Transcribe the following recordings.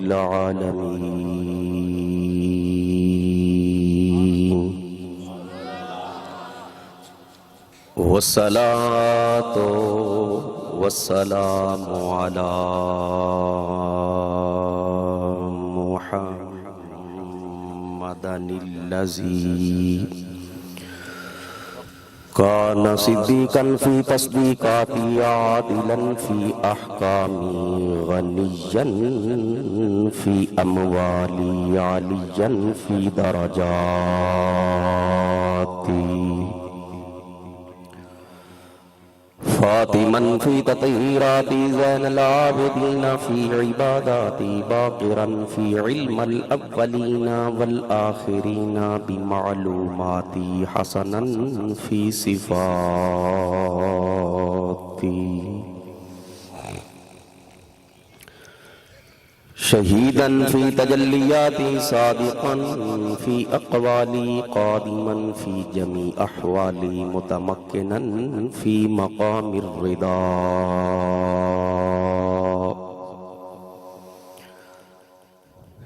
العالمين والصلاة والسلام على محمد الذي كان صديقا في تصديقاتي عادلا في أحكامي غنيا في أموالي عليا في درجاتي فاطما في تطهيراتي زين العابدين في عباداتي باقرا في علم الأولين والآخرين بمعلوماتي حسنا في صفاتي شهيدا في تجلياتي صادقا في أقوالي قادما في جميع أحوالي متمكنا في مقام الرضا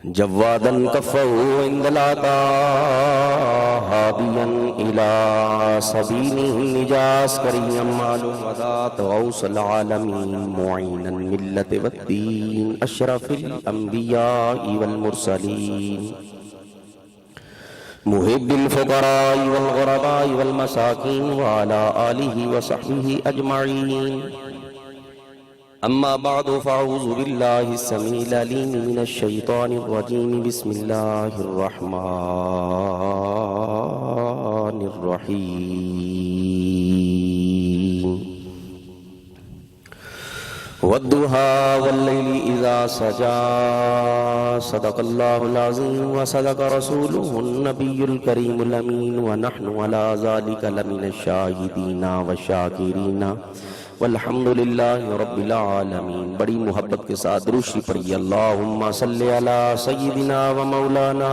جوادا كفه عند العطاء هاديا إلى سبيله النجاة كريما معلوم وذات غوث العالمين معينا ملة والدين أشرف الأنبياء والمرسلين محب الفقراء والغرباء والمساكين وعلى آله وصحبه أجمعين أما بعد فأعوذ بالله السميع العليم من الشيطان الرجيم بسم الله الرحمن الرحيم والضحى والليل إذا سجى صدق الله العظيم وصدق رسوله النبي الكريم الأمين ونحن على ذلك لمن الشاهدين والشاكرين والحمد للہ رب العالمین۔ بڑی محبت کے ساتھ درود پڑھیے اللہم صلی علی سیدنا و مولانا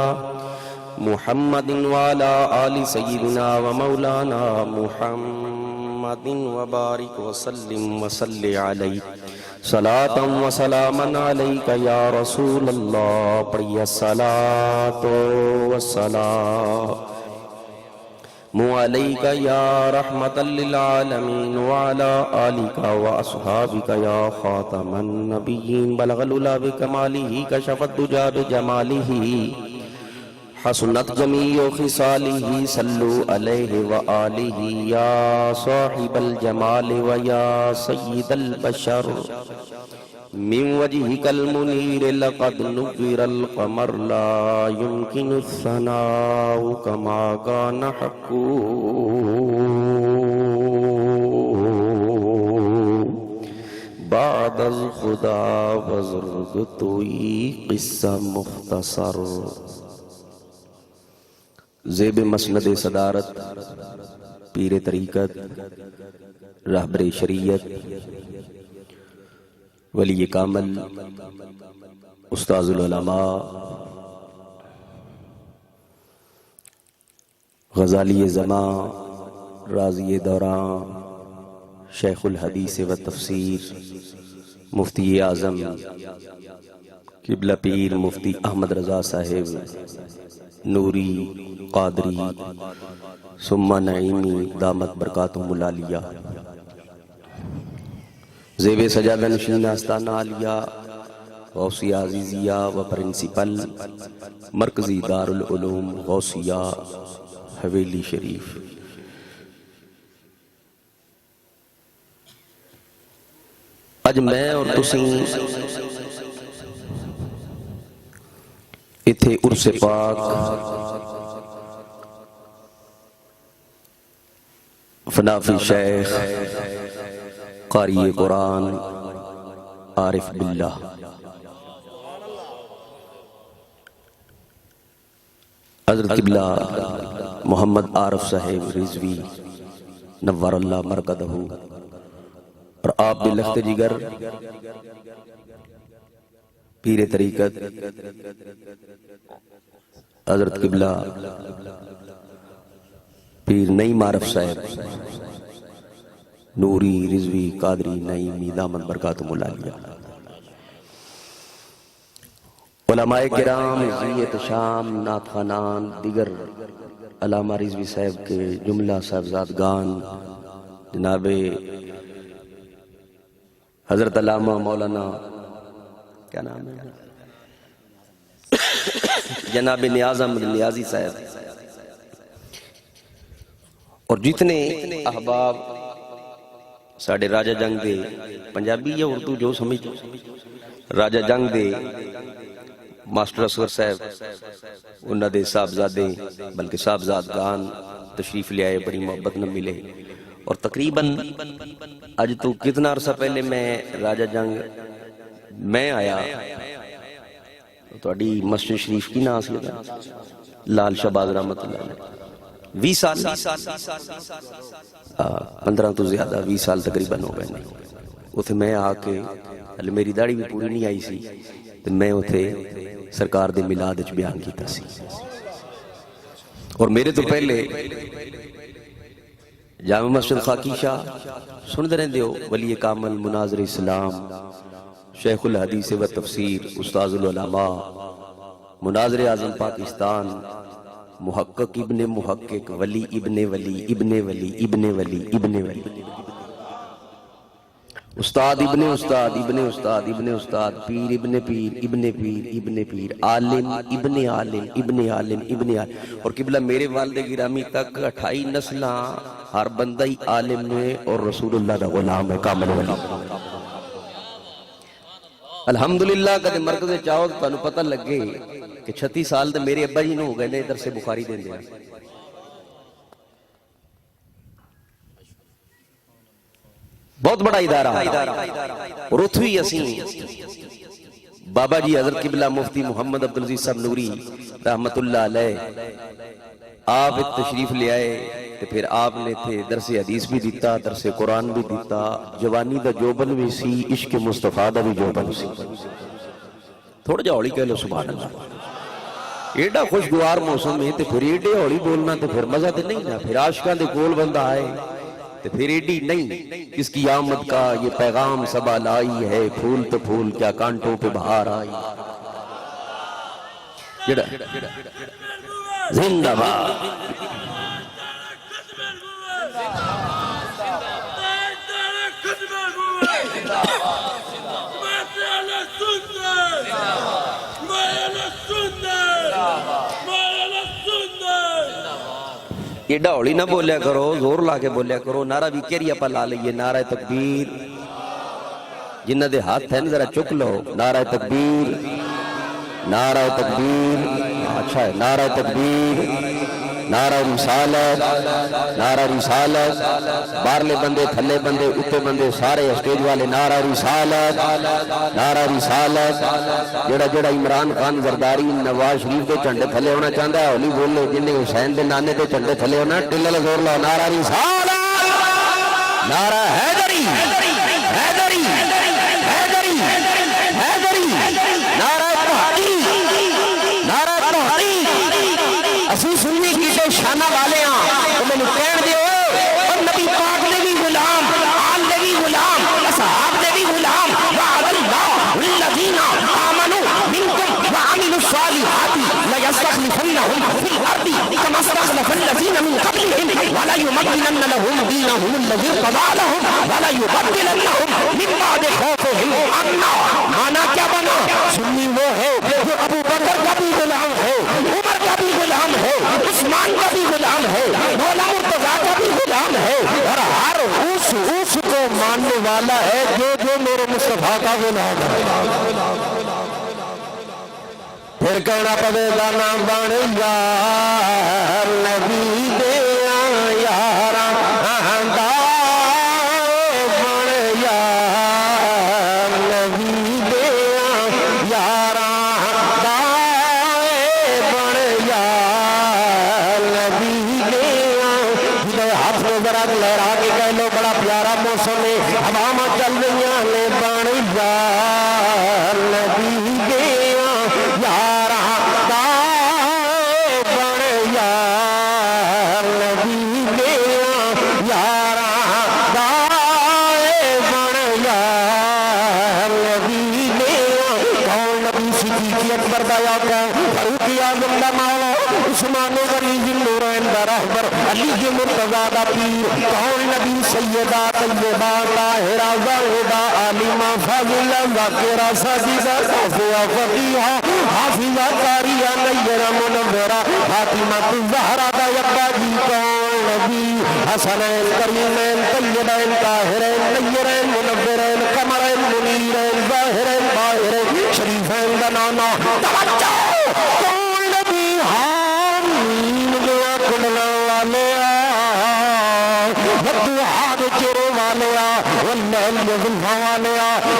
محمد وعلی آل سیدنا و مولانا محمد وبارک وسلم وصلی علیہ صلاة و سلاما علیک یا رسول اللہ۔ پڑھیے الصلاة والسلام علیک یا رحمت للعالمین وعلی آلک واصحابک یا خاتم النبیین۔ بلغ العلا بکمالہ کشف الدجی بجمالہ حسنت جمیع خصالہ صلو علیہ وآلہ یا صاحب الجمال ویا سید البشر من وجهك المنير لقد نور القمر لا يمكن الثناء كما كان حقه بعد الخدا وزرگتوئی قصہ مختصر۔ زیب مسند صدارت پیر طریقت رہبر شریعت ولی کامل استاذ العلماء غزالی زمان راضی دوران شیخ الحدیث و تفسیر مفتی اعظم قبلہ پیر مفتی احمد رضا صاحب نوری قادری ثم نعیمی دامت برکاتہم العالیہ، زیب سجادہ نشین آستانہ عالیہ غوثیہ عزیزیہ و پرنسپل مرکزی دار العلوم غوثیہ حویلی شریف۔ اج میں اور تسیں اتھے عرس پاک فنافی شیخ قاری قرآن عارف باللہ حضرت قبلہ محمد عارف صاحب رضوی نور اللہ مرکدہ اور آپ بلخت جگر پیر طریقت حضرت قبلہ پیر نعیم عارف صاحب نوری رضوی قادری نعیمی دامت برکاتہم العالیہ۔ علماء کرام، زیت شام، نعت خوانان، دیگر علامہ رضوی صاحب کے جملہ صاحبزادگان، جناب حضرت علامہ مولانا کیا نام ہے جناب نیاز احمد نیازی صاحب، اور جتنے احباب ساڑھے راجہ جنگ دے پنجابی یا اردو جو سمجھ راجہ جنگ دے ماسٹر اصغر صاحب، انہاں دے صاحبزادے بلکہ صاحبزادگان تشریف لے آئے، بڑی محبت نہ ملے. اور تقریباً آج تو کتنا عرصہ پہلے میں راجہ جنگ میں آیا تو اڈی مسجد شریف کی نام سی لال شہباز رحمت اللہ علیہ 20 سال 15 تو زیادہ 20 سال تقریباً ہو گئے نہیں اتھے میں آ کے میری داڑھی بھی پوری نہیں آئی سی تو میں اتھے سرکار دے میلاد وچ بیان کیتا سی. اور میرے تو پہلے جامع مسجد خاکی شاہ سن دے رہے ہو، ولی کامل مناظر اسلام، شیخ الحدیث و تفسیر، استاذ العلماء، مناظر اعظم پاکستان، محقق ابن محقق، ولی ابن ولی ابن ولی ابن ولی ابن ولی، استاد ابن استاد ابن استاد ابن استاد، پیر ابن پیر ابن پیر ابن پیر، عالم ابن عالم ابن عالم ابن عالم. اور قبلہ میرے والد گرامی تک 28 نسلہ ہر بندہ ہی عالم ہے اور رسول اللہ دا غلام ہے کامل ولی. الحمدللہ کدے مرکز چاہو تو تانوں پتہ لگے کہ 36 سال دے میرے ابا جی نو ہو گئے نے ادھر سے بخاری دیں دیا. بہت بڑا ادارہ اور اتھوی اسیں بابا جی حضرت قبلہ مفتی محمد عبدالعزیز صاحب نوری رحمت اللہ علیہ آپ ایک تشریف لے آئے تو پھر آپ نے تھے درس حدیث بھی دیتا، درس قرآن بھی دیتا، جوانی دا جوبن بھی سی، عشق مصطفیٰ دا بھی جوبن سی. تھوڑا جا ہولی کہہ لو سبحان اللہ. ایڈا خوشگوار موسم ہے تو پھر ایڈے ہولی بولنا تو پھر مزہ تو نہیں نا. پھر عاشقاں دے کول بندہ آئے تو پھر ایڈی نہیں. کس کی آمد کا یہ پیغام صبا لائی ہے، پھول تو پھول کیا کانٹوں پہ بہار آئی. زندہ باد. ایڈا ہولی نہ بولیا کرو، زور لا کے بولیا کرو. نعرہ بھی کیریا پا لا لئیے، نعرہ تکبیر. جنہ دے ہاتھ ہیں ذرا چک لو. نعرہ تکبیر، نعرہ تکبیر. اچھا ہے، نعرہ تکبیر، نعرہ رسالت، نعرہ رسالت. بارلے بندے، تھلے بندے، اتے بندے، سارے اسٹیج والے نعرہ رسالت، نعرہ رسالت. جڑا جڑا عمران خان زرداری نواز شریف دے جھنڈے تھلے ہونا چاہتا ہے ہولی بول لے. جنہیں حسین دے نانے دے جھنڈے تھلے ہونا ٹلل زور لاؤ. نعرہ رسالت، نعرہ حیدری، حیدری، حیدری، حیدری، نعرہ تحقیق، نعرہ تحقیق. اسی سنی کیتے شانہ والے ہیں تو میں نے کہن دے اور نبی پاک نے بھی غلام، آل نے بھی غلام، اصحاب نے بھی غلام. وعد اللہ الذین آمنوا منکم وعملوا الصالحات لیستخلفنہم فی الارض کما استخلف الذین من قبلہم وليمكنن لهم دینہم الذی ارتضى لهم وليبدلنہم من بعد خوفہم امنا. مانا کیا بنا؟ سنی وہ ہے جو ابو بکر کا بھی غلام ہے، عمر کا بھی غلام ہے، عثمان کا بھی غلام ہے، مولا مرتضیٰ کا بھی غلام ہے، اور ہر اس کو ماننے والا ہے جو میرے مصطفیٰ کا غلام ہے. پھر کہنا پڑے گا نام بن یار نبی دے یارا بن یار نبی دے یارا بن یار نبی دے. ہاتھ میں ذرا لہرا کے کہہ لو بڑا پیارا موسم ہے، ہوا چل رہی ہیں. بن یار نبی دے یارا بن یار صدیق اکبر دا آقا فاروق اعظم دا مولا عثمان غنی ذوالنورین دا رہبر علی مرتضیٰ دا پیر کون نبی سیدہ طیبہ طاہرہ زاہدہ عالمہ فاضلہ ذاکرہ سجدہ صافیہ فقیہہ حافظہ قاریہ نیرہ منورہ فاطمہ الزہرا دا یبا جی کون نبی حسنین کریمین طیبین طاہرین نیرین منورین قمرین منیرین ظاہرین باہرین شریفین دا نانا توجہ کون نبی حامین دعا کھلنا والے ودعا چرے والے واللیل یظلہ والے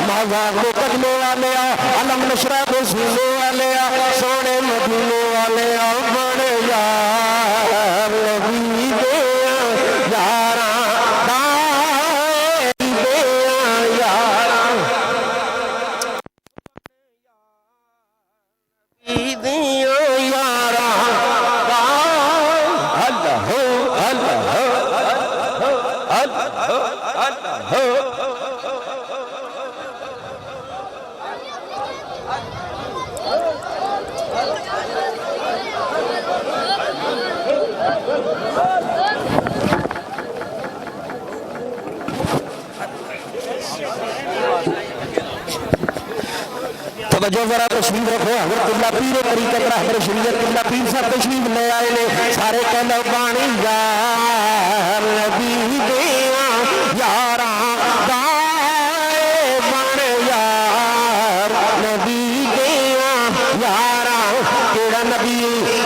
مازاق قدلے والے علم نشرہ سوزے والے سونے مدینے والے بڑے یار نبی دے یاراں دائیں دے یاراں دے یاراں اللہ اللہ توجہ ذرا تشریف رکھو حضرت اللہ پیر طریقت رہبر شریعت اللہ پیر صاحب تشریف لے آئے نے سارے کہنا بانی یار نبی دیا یاراں دائے بن یار نبی دیا یاراں کیڑا نبی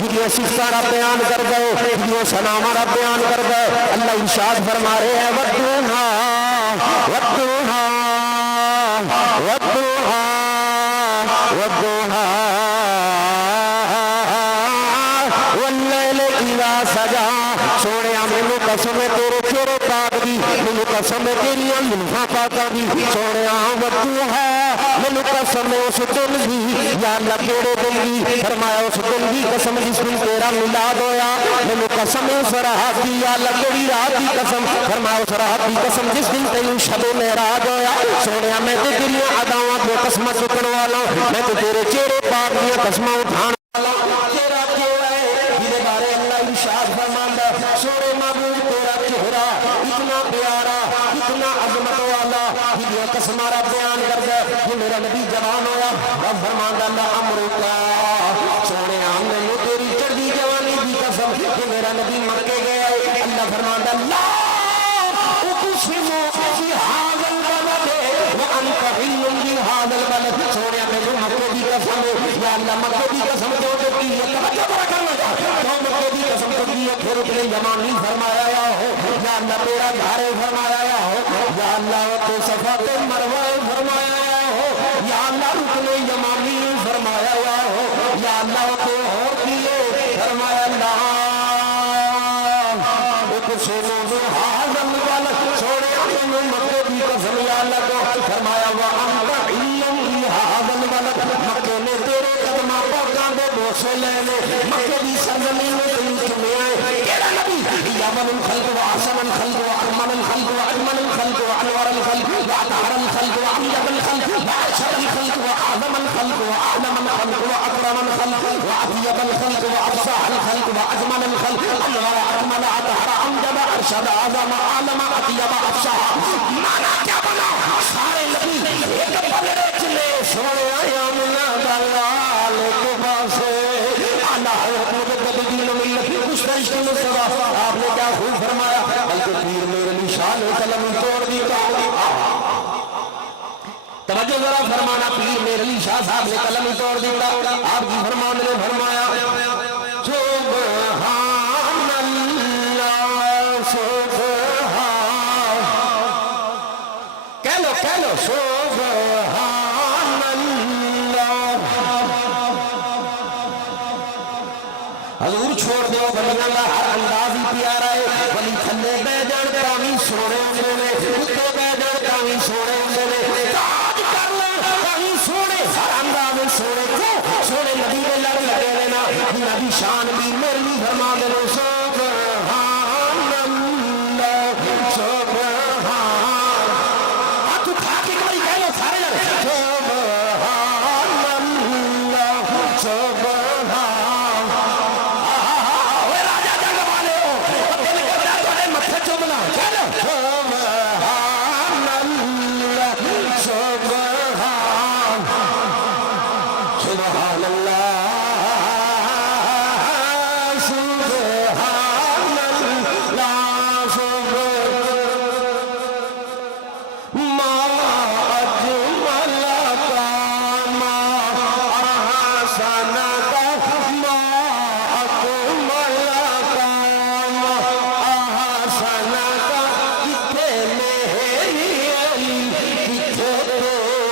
ویڈیو سکسارا بیان کر گئے ویڈیو سنامارا بیان کر گئے اللہ ارشاد فرما رہے ہیں ودوہا ودوہا ودوہا والضحى والليل إذا سجى سونے مینوں قسم تیرے چہرے پاک دی مینوں قسم تیری زلفاں پاکاں دی سونے والضحى مینوں قسم اس دن دی یا اللہ کیڑے دن دی فرمایا اس دن دی قسم جس دن تیرا میلاد ہویا مینوں قسم اس رات دی یا اللہ کیڑی رات دی قسم فرمایا اس رات دی قسم جس دن تینوں شب معراج ہویا سونے میں تے تیری اداواں تے قسم چکن والا میں تے تیرے چہرے پاک دی قسم اٹھان والا تیرا چہرہ ہے جے بارے اللہ ارشاد فرماندا سونے معبود تیرا چہرہ اتنا پیارا اتنا عظمت والا یہ قسم را بیان کر دے کہ میرا نبی جوان ہویا رب فرماندا اللہ امرکا سونے میں تیری چڑھی جوانی دی قسم کہ میرا نبی مکے گیا اللہ فرماندا اللہ اقسم بهذا البلد وانت حل بهذا البلد سونے میں مکے دی قسم یا اللہ مکے دی قسم تو کی ہے توجہ کرنا تو مکے دی قسم تو کی ہے پھر اپنے یمانی فرمایا ہو یا اللہ تیرا گھر فرمایا ہو یا اللہ تو صفا تے مروہ فرمایا ہو یا اللہ رکن یمانی فرمایا ہو یا اللہ تو اور کیے فرمایا اللہ اقسم بهذا البلد سونے میں مکے دی قسم یا اللہ تو فرمایا وانت حل بهذا البلد مکے نے تیرے قدماں پاکاں دے بوسے لینے مکے دی سرزمین میں تین چمیا تیرا نبی یامن الخلق واحسن الخلق واکمل الخلق واجمل الخلق وانور الخلق واطهر الخلق وامجد الخلق واشرف الخلق واعظم الخلق واعلم الخلق واكرم الخلق واطيب الخلق وافصح الخلق واجمل الخلق انور اكمل اطهر امجد ارشد اعظم عالم اطيب افصح مانا کیا بنا سارے نبی ایک بلے چلے سونے آیا منا دلال کے پاسے اللہ حضرت مجدد دین ملت مستعش کے مصطفیٰ آپ نے کیا خوب فرمایا بلکہ پیر میرے نشان قلم توڑ دی توجہ ذرا فرمانا پیر میرے علی شاہ صاحب نے قلم توڑ دیتا آپ کی فرمان نے فرمایا سبحان اللہ سبحان کہہ لو سبحان اللہ حضور چھوڑ دو بلیاں اللہ ہر انداز ہی پیارا ہے ولی تھلے بے جڑ کامی سوڑے ہوندے نے اتنے بے جڑ کامی سوڑے ہوندے نے تاج کر لے کامی سوڑے ہر انداز سوڑے کو سوڑے نبی دے لڑ لگے لینا نبی شان بھی میرے لی فرما دے لو سبحان اللہ سبحان ہاتھ اٹھا کے کوئی کہہ لو سارے جانے سبحان اللہ سبحان اللہ سبحان اللہ ما اجمل کا ما احسن کا ما اکمل کا ما احسن کا کتنے میری علی کتنے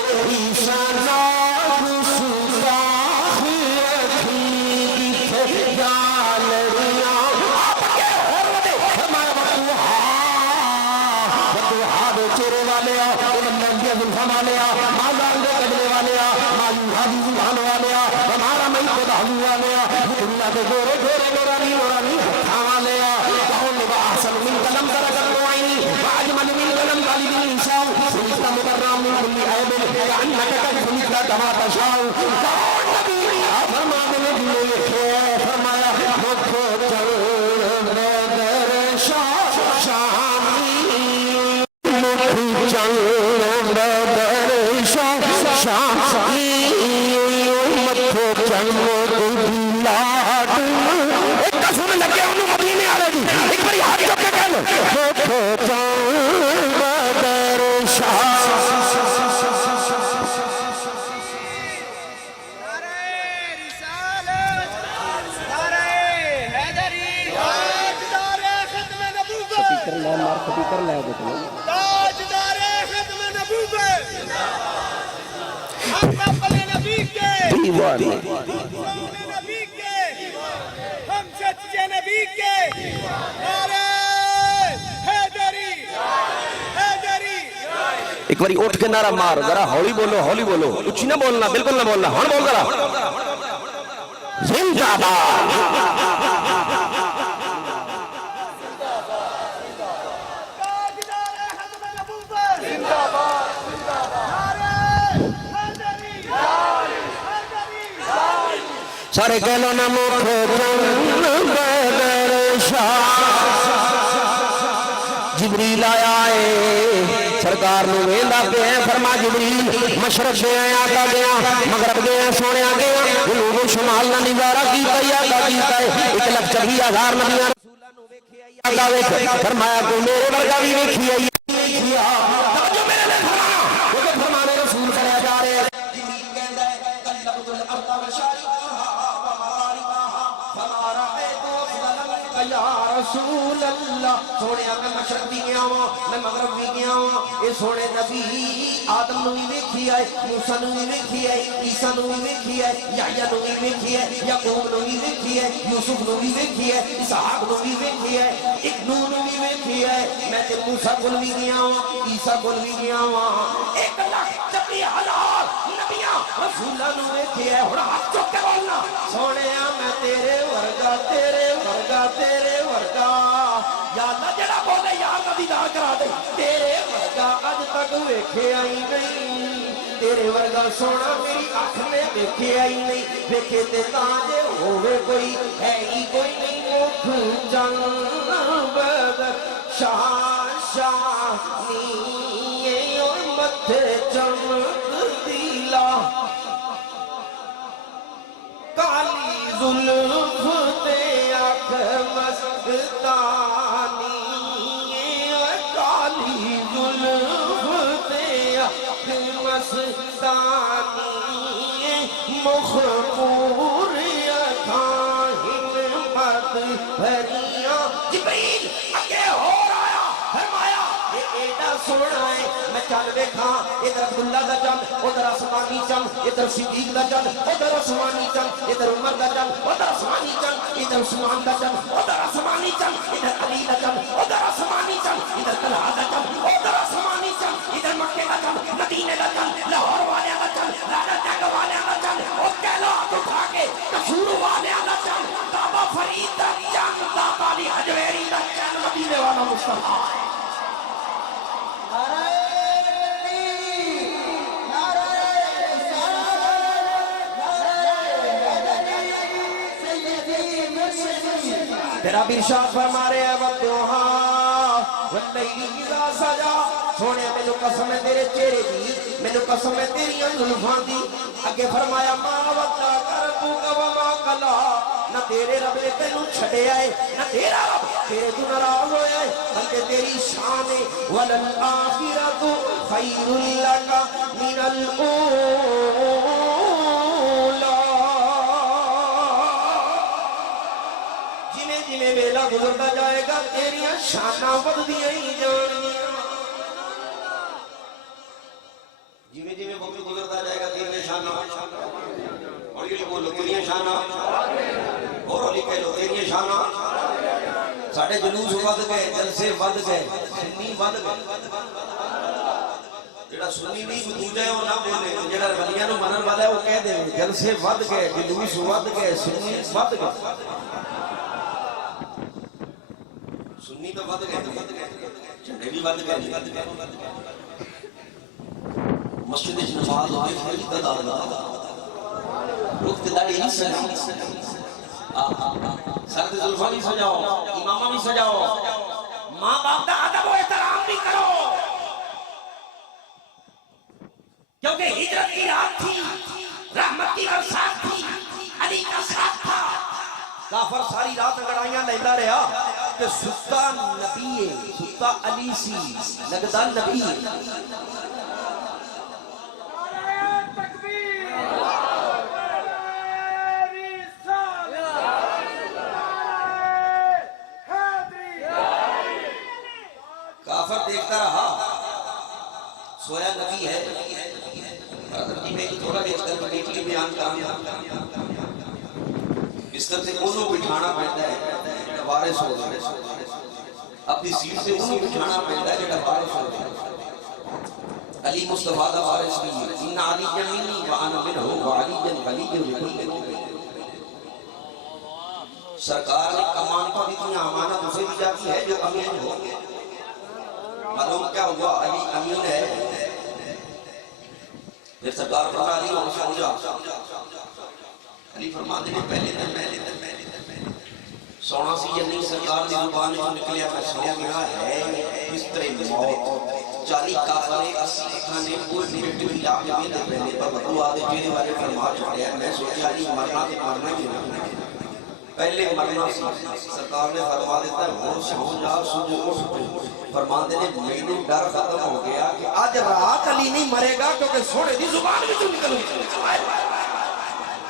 تیری ثنا گستاخی رکھی کتنے گالریاں آپ کے حرمت ہمارا بدوہا دے چہرے والے مہندی زلفاں والے مالان دے قدلے والے مالو حادی زبان والے ہمارا مئی خود حضو والے اللہ کے گورے گورے نورانی نورانی ہتھاں والے کون احسن من کلم درجت نوعینی واجمل من کلم طالب الانسان سمجھتا مبرام من کل عیب کانک تجھمجھتا کما تشاؤ کون نبی فرما دے دلے لکھے فرمایا مکھ چل بدر شامی چل بدر شامی متھو چل لاٹ ایک کا سن لگے انہوں مدینے آ رہے جی ایک باری ہاتھ چک کے کہہ لو متھو چل بدر تاجدار ختم نبوت ہم قبل نبی کے نبی کے ہم سچے نبی کے نعرہ حیدری حیدری ایک باری اٹھ کے نعرہ مار ذرا ہولی بولو اچھی نہ بولنا بالکل نہ بولنا ہاں بول ذرا زندہ باد تاجدار ختم نبوت زندہ باد نعرہ حیدری حیدری سارے کہلو نہ مکھ چل بدر شاہ جبریل آیا ہے سرکار نو ویندا پیا فرما جبریل مشرق گیا آقا گیا مغرب گیا سونے گیا جنوب و شمال دا نظارہ کیتا ہے آقا کیتا ہے 1,24,000 نبیاں رسولاں نو ویکھیا آقا ویکھ فرمایا کوئی میرے ورگا بھی ویکھی ہے توجہ میرے لے فرمایا وہ فرمان رسول کریا جا رہے ہیں جبریل کہندا ہے قلبت الارض وشارقها ومغاربها فما رأيت افضل منك یا رسول اللہ سونے میں مشرق بھی گیا ہوں میں مغرب بھی گیا ہوں اے سونے نبی آدم نو بھی ویکھی ہے موسیٰ نو بھی ویکھی ہے عیسیٰ نو بھی ویکھی ہے یحییٰ نو بھی ویکھی ہے یعقوب نو بھی ویکھی ہے یوسف نو بھی ویکھی ہے اسحاق نو بھی ویکھی ہے نو بھی ویکھی ہے میں تے موسیٰ کول بھی گیا ہوں عیسیٰ کول بھی گیا ہوں 1,40,000 نبیاں رسولاں نو ویکھی ہے ہن ہاتھ چک کے بولنا سونیا میں تیرے ورگا یا اللہ جڑا بولے یار نبی دا کرا دے تیرے ورگا اج تک ویکھیا ہی نہیں تیرے ورگا سونا میری اکھ نے ویکھیا ہی نہیں ویکھے تے تاں جے ہووے کوئی ہے ہی کوئی نہیں مکھ چل بدر شاہنی اور متھے چمکدی لا کالی زلف تے اکھ مستانی کالی زلف تے اکھ مستانی مخمور اکھاں ہمت بھریاں جبریل اگے ہو آیا فرمایا یہ ایڈا سونا ہے میں چل ویکھاں ادھر عبداللہ دا چل ادھر آسمانی چل ادھر صدیق دا چل ادھر آسمانی چل ادھر عمر دا چل ادھر آسمانی چل ادھر عثمان دا چل ادھر آسمانی چل ادھر علی دا چل ادھر آسمانی چل ادھر طلحہ دا چل ادھر آسمانی چل ادھر مکے دا چل مدینے دا چل لاہور والے دا چل رانا ٹیگ والے دا چل او کہلو ہاتھ اٹھا کے کسور والے دا چل بابا فرید دا چل داتا علی حجویری دا چل مدینے والا مصطفیٰ تیرا بھی ارشاد فرما رہے ہیں والضحیٰ واللیل اذا سجا سونے مینوں قسم ہے تیرے چہرے دی مینوں قسم ہے تیریاں زلفاں دی اگے فرمایا ما ودا کر تو وما کلا نہ تیرے رب نے تینوں چھڈیا ہے نہ تیرا رب تیرے تو ناراض ہویا ہے بلکہ تیری شان ہے وللآخرۃ خیر لک من الاولی جویں جویں ویلا گزرتا جائے گا تیریاں شاناں بددیاں ہی جان گیاں جویں جویں وقت گزرتا جائے گا تیریاں شاناں اور یہ بولو تیریاں شاناں اور لکھے لو تیریاں شاناں ساڑھے جلوس ود گئے جلسے ود گئے سنی ود گئے جڑا سنی نہیں دوجا ہے وہ نہ بولے جڑا ولیاں نو منن والا ہے وہ کہہ دے جلسے ود گئے جلوس ود گئے سنی ود گئے سنی تو ود گئے جھنڈے بھی ود گئے مسجد نماز ہوئی پھر تعداد وقت داڑھی نہیں سجاؤ سر زلفاں نہیں سجاؤ امامہ نہیں سجاؤ ماں باپ کا ادب و احترام بھی کرو کیونکہ ہجرت کی رات تھی رحمت کی برسات تھی علی کا ساتھ تھا کافر ساری رات لڑائیاں لیتا رہا کہ ستا نبی ہے ستا علی سی لگتا نبی ہے کافر دیکھتا رہا سویا نبی ہے حضرت جی میں تھوڑا بیشتر بیٹی بیان کرنا بستر سے انہوں بٹھانا پڑتا ہے وارث ہو گئے اپنی سیٹ سے انہوں بٹھانا پڑتا ہے جڑا وارث ہو گئے علی مصطفیٰ دا وارث بھی ان علی جمینی وانا منہ وعلی جن ولی جن سرکار نے کمان پر اتنی امانت اسے دی جاتی ہے جو امین ہو معلوم کیا ہوا علی امین ہے پھر سرکار فرما علی اور سو جا علی فرماتے ہیں پہلے دن سونا سی جنی سرکار دی زبان جو نکلیا میں سنیا گیا ہے بستر موت 40 کافرے 80 کھانے پور پیٹ بھی آگے بھی دے پہلے پر بدو آدھے چیرے والے فرما چھوڑے میں سوچا علی مرنا کے مرنا کی پہلے مرنا سرکار نے فرما دیتا ہے وہ سو جا سجو اٹھ فرماندے نے میرے ڈر ختم ہو گیا کہ آج رات علی نہیں مرے گا کیونکہ سونے دی زبان بھی تو نکلوں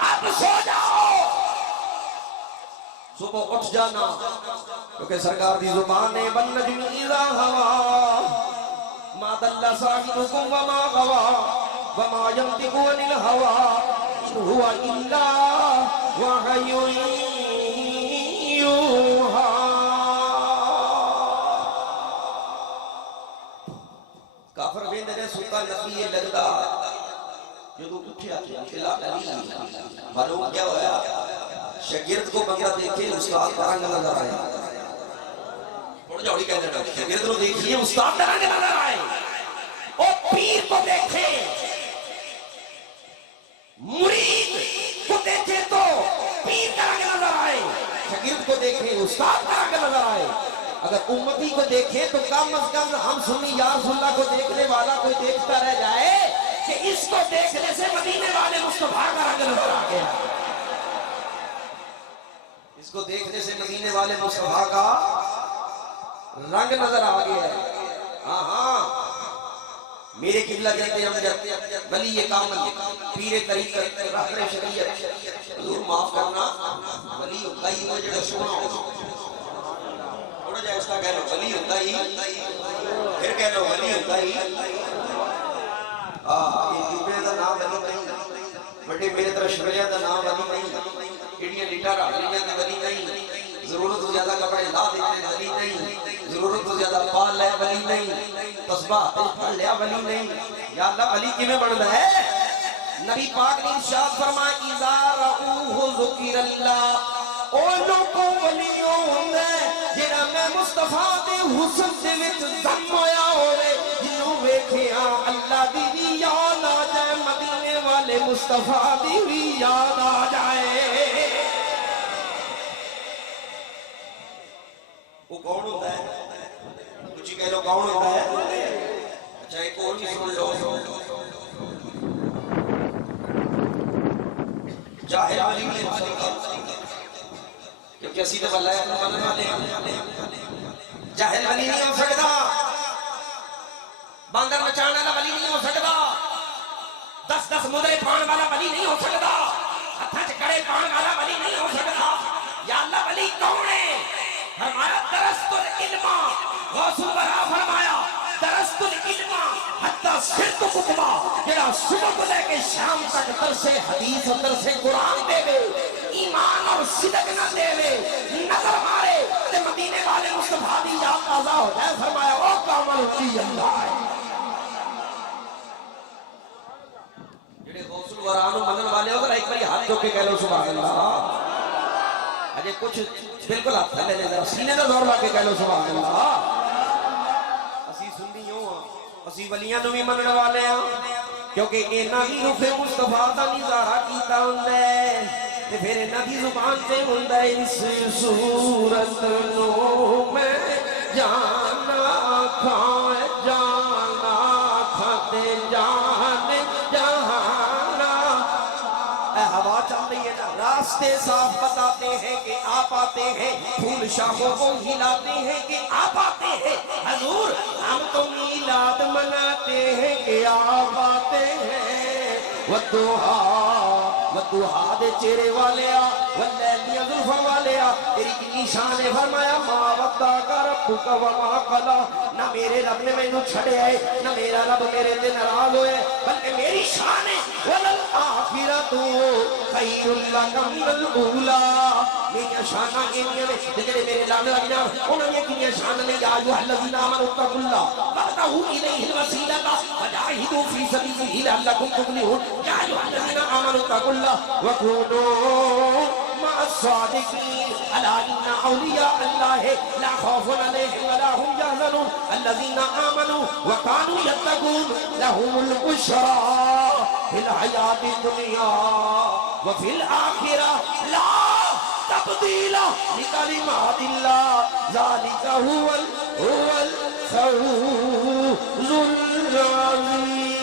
اب سو جاؤ صبح اٹھ جانا کیونکہ سرکار دی زبان ہے والنجم اذا ہوا ما دل صاحبكم وما غوا وما ينطق عن الهوى ان هو الا وحي يوحى کافر ویندے نے ستا نبی لگدا جدو اٹھیا چلا علی معلوم کیا ہوا شاگرد کو بندہ دیکھے استاد کا رنگ نظر آئے تھوڑا جوڑی کہنے لگا شاگرد کو دیکھیے استاد کا رنگ نظر آئے اور پیر کو دیکھے مرید کو دیکھے تو پیر کا رنگ نظر آئے شاگرد کو دیکھے استاد کا رنگ نظر آئے اگر امتی کو دیکھے تو کم از کم ہم سنی یا رسول اللہ کو دیکھنے والا کوئی دیکھتا رہ جائے کہ اس کو دیکھنے سے مدینے والے مصطفیٰ کا رنگ نظر آ گیا اس کو دیکھنے سے مدینے والے مصطفیٰ کا رنگ نظر آ گیا ہاں ہاں میرے قبلہ جاتے ہم جاتے ولی کامل پیر طریقت رہبر شریعت حضور معاف کرنا ولی ہوتا ہی وہ جڑا سونا تھوڑا جا اس کا کہہ لو ولی ہوتا ہی پھر کہہ لو ولی ہوتا ہی یہ جبرے دا نام ولی نہیں بڑے میرے طرح شبریہ دا نام ولی نہیں ایڈیاں لیٹا رہلیاں دا ولی نہیں ضرورت تو زیادہ کپڑے لا دیتے ولی نہیں ضرورت تو زیادہ پال لے ولی نہیں تسباہ پڑھ لیا ولی نہیں یا اللہ ولی کیویں بندا ہے نبی پاک نے ارشاد فرمایا اذا رؤوہ ذکر اللہ او لوکوں ولیوں ہوندا جڑا میں مصطفیٰ دے حسن دے وچ دم ہویا ہوے جنوں ویکھیا اللہ دی بھی یاد آ جائے مدینے والے مصطفیٰ دی بھی یاد آ جائے وہ کون ہوتا ہے کچھ کہہ لو کون ہوتا ہے بھی سن لو جاہل ولی نہیں ہو سکتا کیونکہ اسی تو اللہ ہے بننے والے جاہل ولی نہیں ہو سکتا باندر مچانے والا ولی نہیں ہو سکتا 10 مدرے پان والا ولی نہیں ہو سکتا ہتھاں چ کڑے پان والا ولی نہیں ہو سکتا یا اللہ ولی کون ہے فرمایا درست العلم غوث الورا فرمایا درست العلم حتی صرف کتبہ جڑا صبح کو لے کے شام تک درس حدیث اور درس قرآن دے وے ایمان اور صدق نہ دے وے نظر مارے تے مدینے والے مصطفیٰ دی یاد تازہ ہو جائے فرمایا او کامل ولی اللہ ہے جڑے غوث الورا نو منن والے ہو ایک بار ہاتھ چوک کے کہہ لو سبحان اللہ اجے کچھ بالکل ہاتھ لے لے ذرا سینے دا زور لا کے کہہ لو سبحان اللہ اسی سنی ہوں اسی ولیاں نو بھی منن والے ہاں کیونکہ انہاں دی روح مصطفیٰ دا نظارہ کیتا ہوندا ہے تے پھر انہاں دی زبان تے ہوندا ہے اس صورت نو میں جانا کھاتے جان جہانا اے ہوا چل رہی ہے نا راستے صاف بتاتے ہیں کہ آپ آتے ہیں پھول شاخوں کو ہلاتے ہیں کہ آپ آتے ہیں حضور ہم تو میلاد مناتے ہیں کہ آپ آتے ہیں وَدُّہا دے چہرے والے آ واللیلیاں ظلفہ والے آ تیری کتنی شان ہے فرمایا ما وَدَّعَكَ رَبُّكَ وَمَا قَلَى نہ میرے رب نے میں چھڑے آئے نہ میرا رب میرے تے ناراض ہوئے بلکہ میری شان ہے وَلَلْآخِرَةُ خَيْرٌ لَكَ مِنَ الْأُولَى میری شانہ انہی نے جتنے میرے لانے لگی نا انہوں نے کنی شان نے یا ایوہ الذین آمنوا اتقوا اللہ وابتغوا الیہ الوسیلۃ وجاہدوا فی سبیلہ لعلکم تفلحون یا ایوہ الذین آمنوا اتقوا اللہ وکونوا مع الصادقین الا ان اولیاء اللہ لا خوف علیہم ولا هم يحزنون الذین آمنوا وكانوا يتقون لهم البشرى فی الحیاۃ الدنیا وفی الآخرہ لا تبدیل لکلمات اللہ ذالک هو الفوز العظیم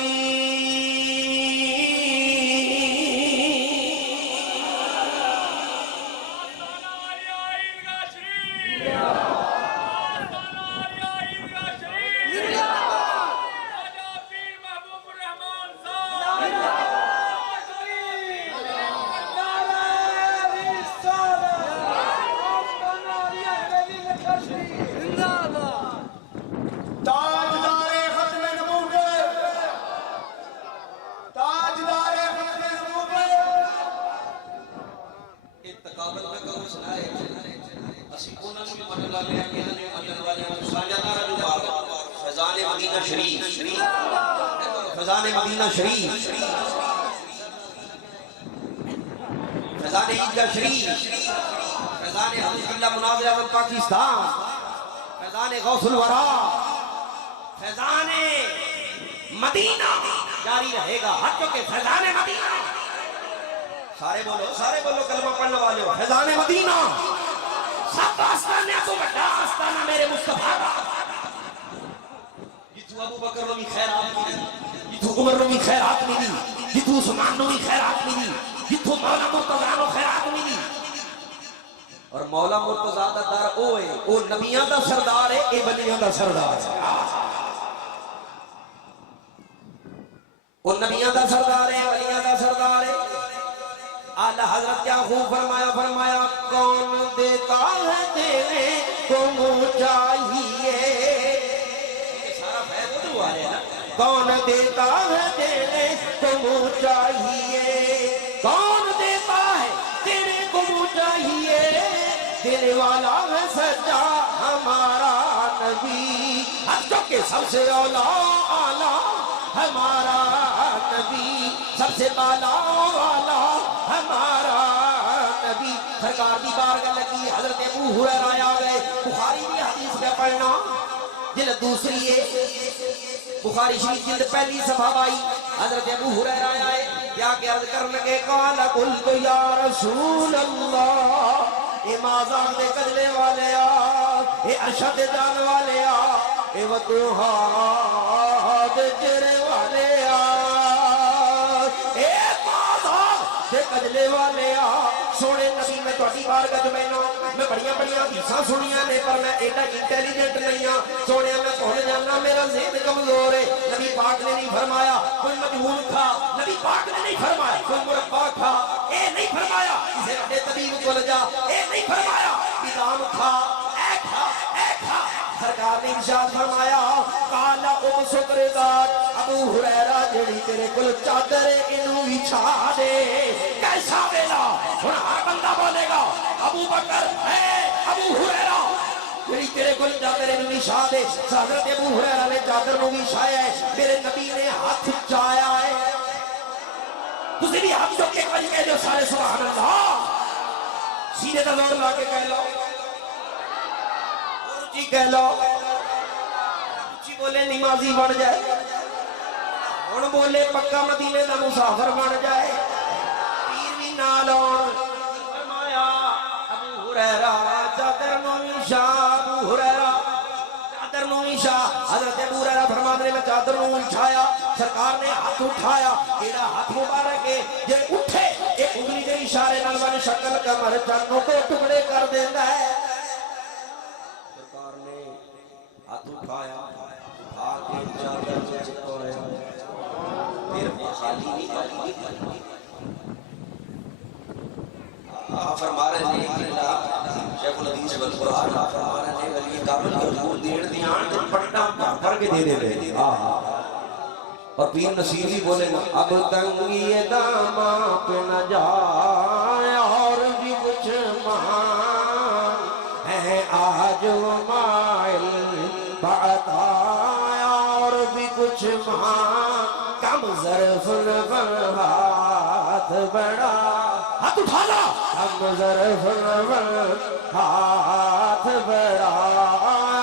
فیضان مدینہ شریف فیضان عیدگاہ شریف فیضان حضرت اللہ مناظر احمد پاکستان فیضان غوث الورا فیضان مدینہ جاری رہے گا ہر چکے فیضان مدینہ سارے بولو کلمہ پڑھنے والے ہو فیضان مدینہ سب آستانے کو بڑا آستانہ میرے مصطفیٰ کا جتو ابو بکر نو بھی خیرات ملی جتو عمر نو بھی خیرات ملی جتو عثمان نو بھی خیرات ملی جتو مولا مرتضیٰ نو خیرات ملی اور مولا مرتضیٰ دا در اوے او نبیاں دا سردار ہے اے ولیاں دا سردار ہے او نبیاں دا سردار ہے ولیاں دا سردار ہے اعلی حضرت کیا خوب فرمایا کون دیتا ہے دینے کو چاہیے سارا فیض تو آ رہے ہیں کون دیتا ہے دینے کو چاہیے کون دیتا ہے دینے کو چاہیے دینے والا ہے سچا ہمارا نبی ہر چکے سب سے اعلیٰ ہمارا نبی سب سے بالا والا ہمارا نبی سرکار دی بارگاہ لگی حضرت ابو ہریرہ آیا گئے بخاری بھی حدیث پہ پڑھنا جلد دوسری ہے بخاری شریف جلد پہلی صفحہ آئی حضرت ابو ہریرہ آیا ہے کیا کہ عرض کرنے کے قال قلت یا رسول اللہ اے مازان دے کجلے والے آ اے ارشد جان والے آ اے وطوہا دے چہرے والے اے بازار دے کجلے والے سونے نبی میں تہاڈی بارگاہ وچ میں بڑیاں بڑیاں حدیثاں سنیاں نے پر میں ایڈا انٹیلیجنٹ نہیں ہاں سونے میں بھول جانا میرا ذہن کمزور ہے نبی پاک نے نہیں فرمایا کوئی مجہول کھا نبی پاک نے نہیں فرمایا کوئی مربع کھا اے نہیں فرمایا کسی بڑے طبیب کو لے جا اے نہیں فرمایا بادام کھا اے کھا اے کھا سرکار نے ارشاد فرمایا قال ام سکردات ابو ہریرہ جڑی تیرے کول چادر اینو وچھا دے کیسا ویلا ہن ہر بندہ بولے گا ابو بکر اے ابو ہریرہ جڑی تیرے کول چادر اینو وچھا دے حضرت ابو ہریرہ نے چادر نو وچھایا ہے میرے نبی نے ہاتھ اٹھایا ہے تسی بھی ہاتھ چوک کے کہہ دو سارے سبحان اللہ سینے تے زور لا کے کہہ لو جی کہہ لو جی بولے نمازی بن جائے ہن بولے پکا مدینے دا مسافر بن جائے پیر بھی نال فرمایا ابو ہریرہ چادر نو وچھا ابو ہریرہ چادر نو وچھا حضرت ابو ہریرہ فرماتے ہیں میں چادر نو وچھایا سرکار نے ہاتھ اٹھایا ایڑا ہاتھ مبارک ہے جے اٹھے ایک انگلی کے اشارے نال بن شکل کمر چانوں کو ٹکڑے کر دیندا ہے ہاتھ اٹھایا اٹھا کے چادر چپایا پھر خالی نہیں فرما رہے ہیں شیخ الحدیث والقرآن فرما رہے ہیں ولی کامل کے حضور دین دیان پٹا بھر کے دے دے اور پیر نصیر بھی بولے نا اب تنگی داماں پہ نہ جائے اور بھی کچھ مان ہے آج وہ مائل بڑھتا اور بھی کچھ ماں کم ظرف نفر ہاتھ بڑھا ہاتھ اٹھانا کم ظرف نفر ہاتھ بڑھا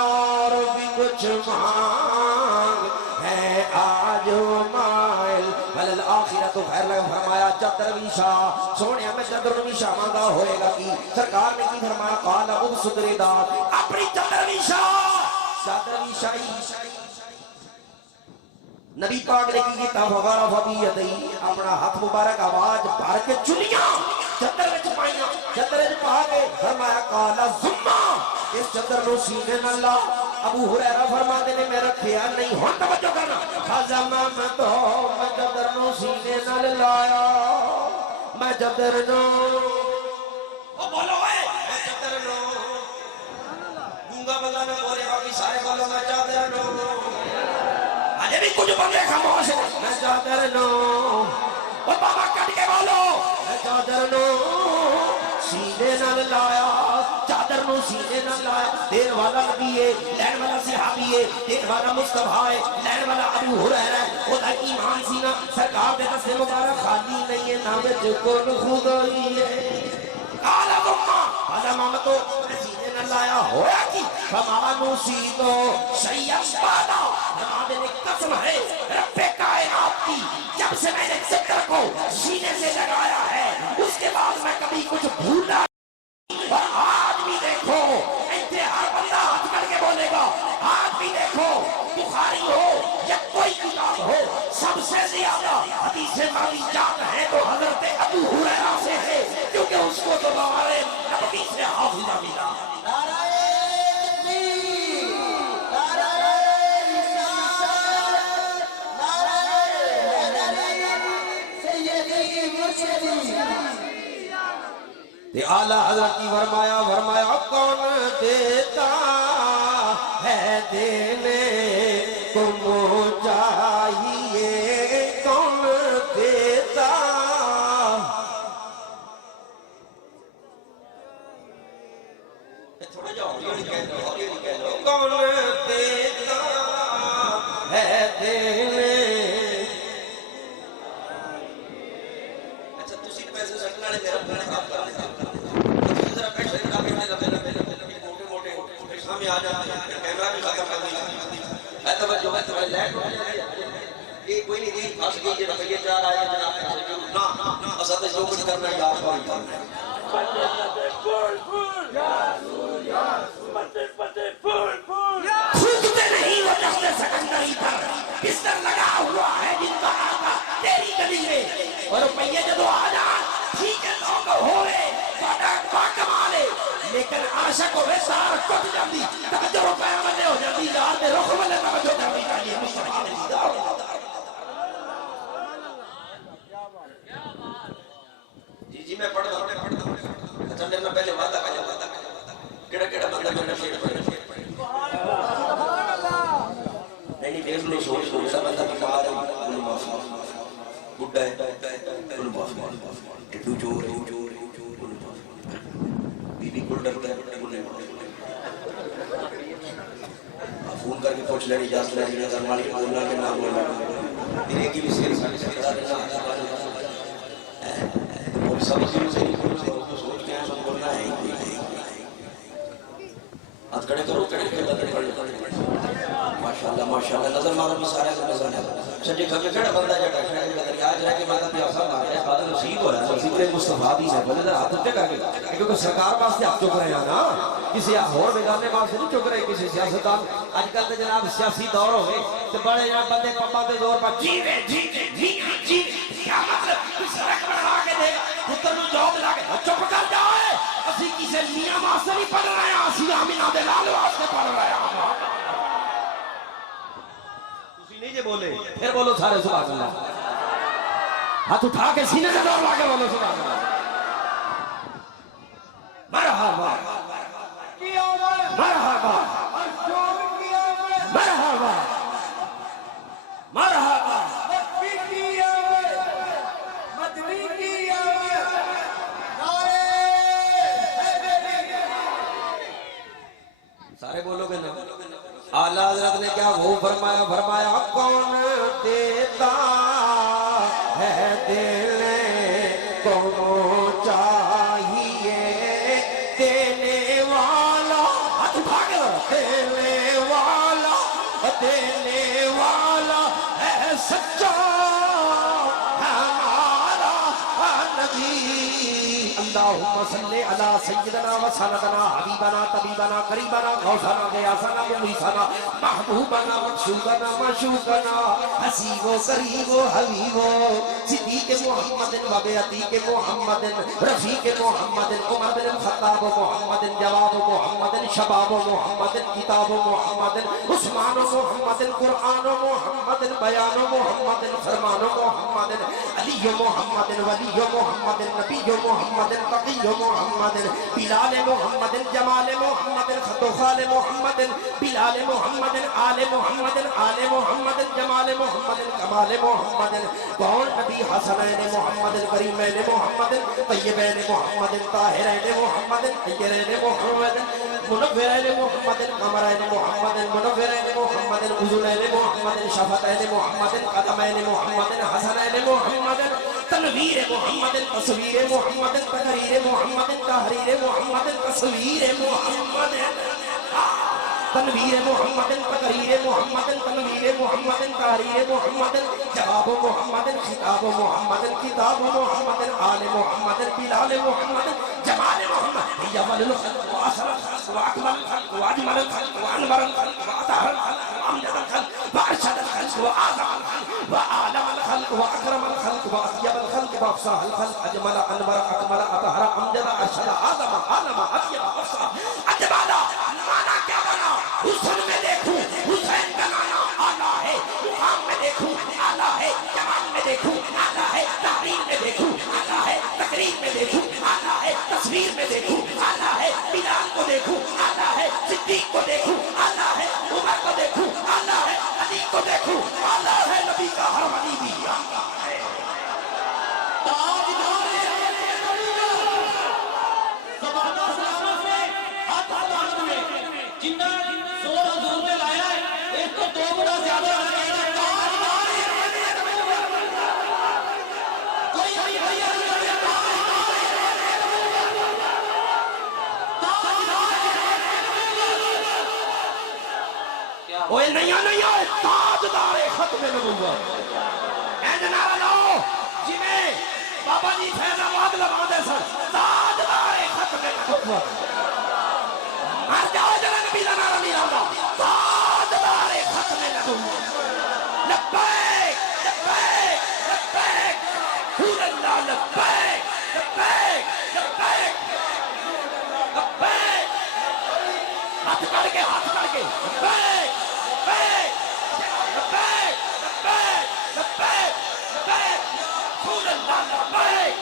اور بھی کچھ مانگ ہے آج وہ مائل بل آخرت خیر لگا فرمایا چادر ویشا سونے میں چادر ویشا مانگا ہوئے گا کی سرکار نے کی فرمایا قال اب سدردار اپنی چادر ویشا چادر ویشائی نبی پاک نے کی فغار فبی یدی اپنا ہاتھ مبارک آواز بھر کے چلیاں چادر وچ پائیاں چادر وچ پا کے فرمایا قال ثم اس چادر نو سینے نال لا ابو ہریرہ فرماتے نے میں رکھیا نہیں ہن توجہ کرنا خزما میں تو میں چادر نو سینے نال لایا میں چادر نو او بولو اے میں چادر نو گونگا بندہ نہ بولے باقی سارے بولو میں چادر نو اجے بھی کچھ بندے خاموش میں چادر نو او بابا کٹ کے بولو میں چادر نو سینے نال لایا چادر نو سینے نال لایا دین والا نبی ہے لین والا صحابی ہے دین والا مصطفیٰ ہے لین والا ابو ہریرہ ہے او دا ایمان سینا سرکار دے دست مبارک خالی نہیں ہے نہ وچ کون خدائی ہے کالا گما بازا مامتو سینے نال لایا ہویا کی فمانو سیدو شیئن بادا نماز نے قسم ہے رب کائنات کی جب سے میں نے ذکر کو سینے سے لگایا ہے اس کے بعد میں کبھی کچھ بھولا اور آج بھی دیکھو انتے ہر بندہ ہاتھ کر کے بولے گا آج بھی دیکھو بخاری ہو یا کوئی کتاب ہو سب سے زیادہ حدیث مالی جان ہے تو حضرت ابو ہریرہ سے ہے کیونکہ اس کو تو ہمارے نبی سے حافظہ ملا اعلیٰ حضرت کی فرمایا کون دیتا ہے دینے کو چاہیے کون دیتا کون دیتا ہے دینے اچھا تسی پیسے سکنا نے میرا سامنے آ جاتے ہیں کیمرہ بھی ختم کر دیا ہے توجہ یہ کوئی نہیں دی پھنس گئی یہ روپیے 4 آئے جناب نا اسا تے جو کچھ کرنا ہے آپ کو کرنا ہے تھوکتے نہیں وہ دستے سکندری پر بستر لگا ہوا ہے جن کا آقا تیری گلی میں اور روپیے جدو آ جان ٹھیک ہے لوگ ہوئے با کمالے لیکن عاشق ہوئے سار کٹ جاندی توجہ روپے والے ہو جاندی یار دے رخ والے توجہ کرنی چاہیے مصطفیٰ نے دیدار جی میں پڑھ دوں اچھا میرے میں پہلے وعدہ کا جاتا کیڑا کیڑا بندہ میرا شیر پڑھ نہیں دیکھ لو سوچ سا بندہ بیمار ہے انہوں معافی بڈھا ہے انہوں معافی ٹڈو چور ہے انہوں معافی بی بی کل ڈرتا ہے انہیں معافی فون کر کے پوچھ لینے اجازت لینے نظر مالک بولنا کے نام بولنا دینے کی بھی سیر سالی سے کھڑا رہنا اور سب چیزوں سے سوچ کے ہیں سب بولنا ہے ہاتھ کڑے کرو کڑے ماشاءاللہ نظر مارو بھی سارے سے نظر ہے سجے کھمے کھڑا بندہ جڑا ہے کہ آج رہ کے ماتا پیاسا مار ہے بات نصیب ہو رہا ہے ذکر مصطفیٰ دی ہے بولے ہاتھ تے کر کے کیونکہ سرکار واسطے آپ چک رہے ہیں نا کسی اور بیگانے واسطے نہیں چک رہے کسی سیاستدان آج کل تے جناب سیاسی دور ہو گئے تے بڑے جناب بندے پپا تے زور پر جی کیا مطلب سڑک بنا کے دے گا پتر نو جواب لا کے چپ کر جائے اسی کسی میاں واسطے نہیں پڑھ رہے ہیں اسی آمینہ دے لال واسطے پڑھ رہے ہیں نہیں جے بولے پھر بولو سارے سبحان اللہ ہاتھ اٹھا کے سینے سے دور لاکے بولو سبحان اللہ مرحبا مرحبا مرحبا مرحبا سارے بولو گے نا اعلیٰ حضرت نے کیا وہ فرمایا کون دیتا ہے دینے کون چاہیے دینے والا ہاتھ اٹھا کے دینے والا ہے سچا ہمارا نبی اللہم صلی علی سیدنا و سندنا حبیبنا طبیبنا قریبنا غوثنا غیاثنا مغیثنا محبوبنا مقصودنا مشوقنا حسیب و قریب و حبیب و صدیق محمد و عتیق محمد رفیق محمد عمر بن الخطاب محمد جواب محمد شباب محمد کتاب محمد عثمان محمد قرآن محمد بیان محمد فرمان محمد علی محمد ولی محمد نبی محمد تقی محمد بلال محمد جمال محمد خطوخال محمد بلال محمد آل محمد جمال محمد کمال محمد کون نبی حسنین محمد کریمین محمد طیبین محمد طاہرین محمد طیرین محمد منورین محمد قمرین محمد منورین محمد عزلین محمد شفتین محمد قدمین محمد حسنین محمد تنویر محمد تصویر محمد تقریر محمد تحریر محمد تصویر محمد تنویر محمد تقریر محمد تنویر محمد تحریر محمد جواب محمد خطاب محمد کتاب محمد آل محمد بلال محمد جمال محمد جمال الخلق واسر الخلق واکمل الخلق واجمل الخلق وانور الخلق واطهر الخلق وامجد الخلق وارشد الخلق واعظم الخلق واعلم الخلق واكرم الخلق واطيب الخلق وافصح الخلق اجمل انور اكمل اطهر امجد ارشد اعظم عالم اطيب افصح اجمل مانا کیا بنا حسن میں دیکھوں حسین کا نانا آلہ ہے مقام میں دیکھوں آلہ ہے جمال میں دیکھوں آلہ ہے تحریر میں دیکھوں آلہ ہے تقریر میں دیکھوں آلہ ہے تصویر میں دیکھوں آلہ ہے بلال کو دیکھوں آلہ ہے صدیق کو دیکھوں آلہ ہے عمر کو دیکھوں آلہ ہے علی کو دیکھوں آلہ ہے نبی کا ہر ولی بھی آلہ ہے اوے نہیں تاجدار ختم نبوت اے نعرہ لاؤ جی میں بابا جی فیض آباد لگا دے سر تاجدار اکبر مر جاؤ جڑا نبی دا نعرہ نہیں لاؤں گا تاجدار ختم نبوت لبیک لبیک لبیک رسول اللہ لبیک لبیک لبیک لبیک ہاتھ کر کے لبیک لبیک لبیک لبیک لبیک لبیک رسول اللہ لبیک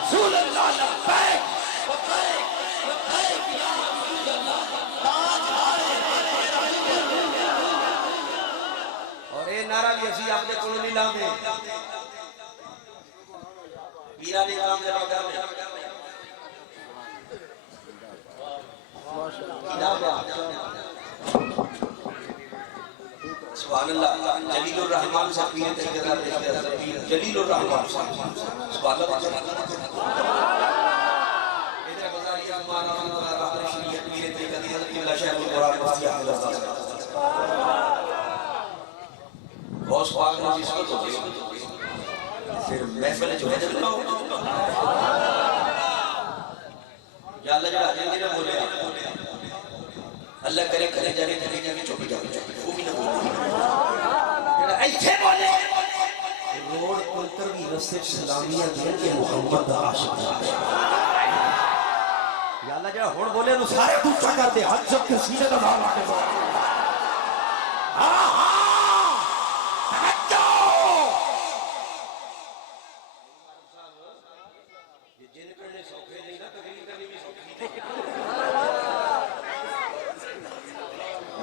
رسول اللہ لبیک اور یہ نعرہ بھی اسی آپ نے کلو نہیں لام دے پیرا نہیں لام دے مگر میں سبحان اللہ جلیل الرحمن سے پیر جلیل الرحمن سبحان اللہ ادھر بزاری احمان اللہ رحمت شریعت پیر تیقدی حضرت اللہ شہر القرآن مفتی احمد اللہ غوث پاک نے جس کو تو دے پھر محفل جو ہے جلنا ہو یا اللہ جڑا جنگی نے بولے اللہ کرے کرے جانے جانے جانے چوپی جانے وہ بھی نہ بولے ایتھے بولے روڈ پلتر بھی رستے سلامیہ دیں کہ محمد عاشق یا اللہ جڑا ہوڑ بولے تو سارے دوچا کر دے حد جب کے سینے کا دھار آتے بولے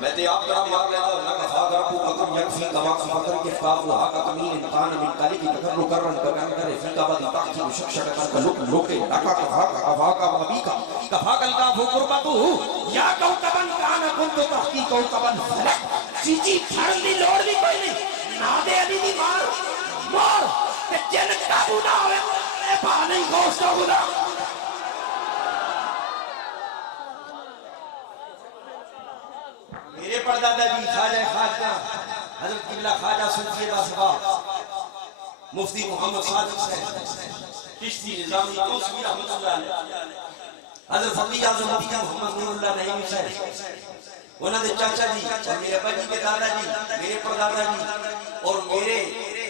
میں تے آپ کرام مار لیتا ہوں نا کفا گرپو قدم یکفی کما کفاکر کے افقاق و حاق کمین انتان من کالی کی تکر مکرن کرن کرے فی کا بدی تاکی مشک شکر کا لک لوکے لکا کفا کا مبی کا کفا کل کا بھو قربتو یا کوکبن کانا کنتو تحقی کوکبن فلک چیچی پھرن دی لوڑ دی کوئی نہیں نادے علی دی مار مار کہ جن کابو نہ ہوئے اے پا نہیں گوشت ہو گنا میرے پردادہ جی خواجہ خواجہ حضرت قبلہ خواجہ صوفی باسبا مفتی محمد صادق صاحب چشتی نظامی کوسوی رحمت اللہ علیہ حضرت فقیہ اعظم مفتی محمد نور اللہ نعیمی صاحب انہوں نے چاچا جی اور میرے بجی کے دادا جی میرے پردادا جی اور میرے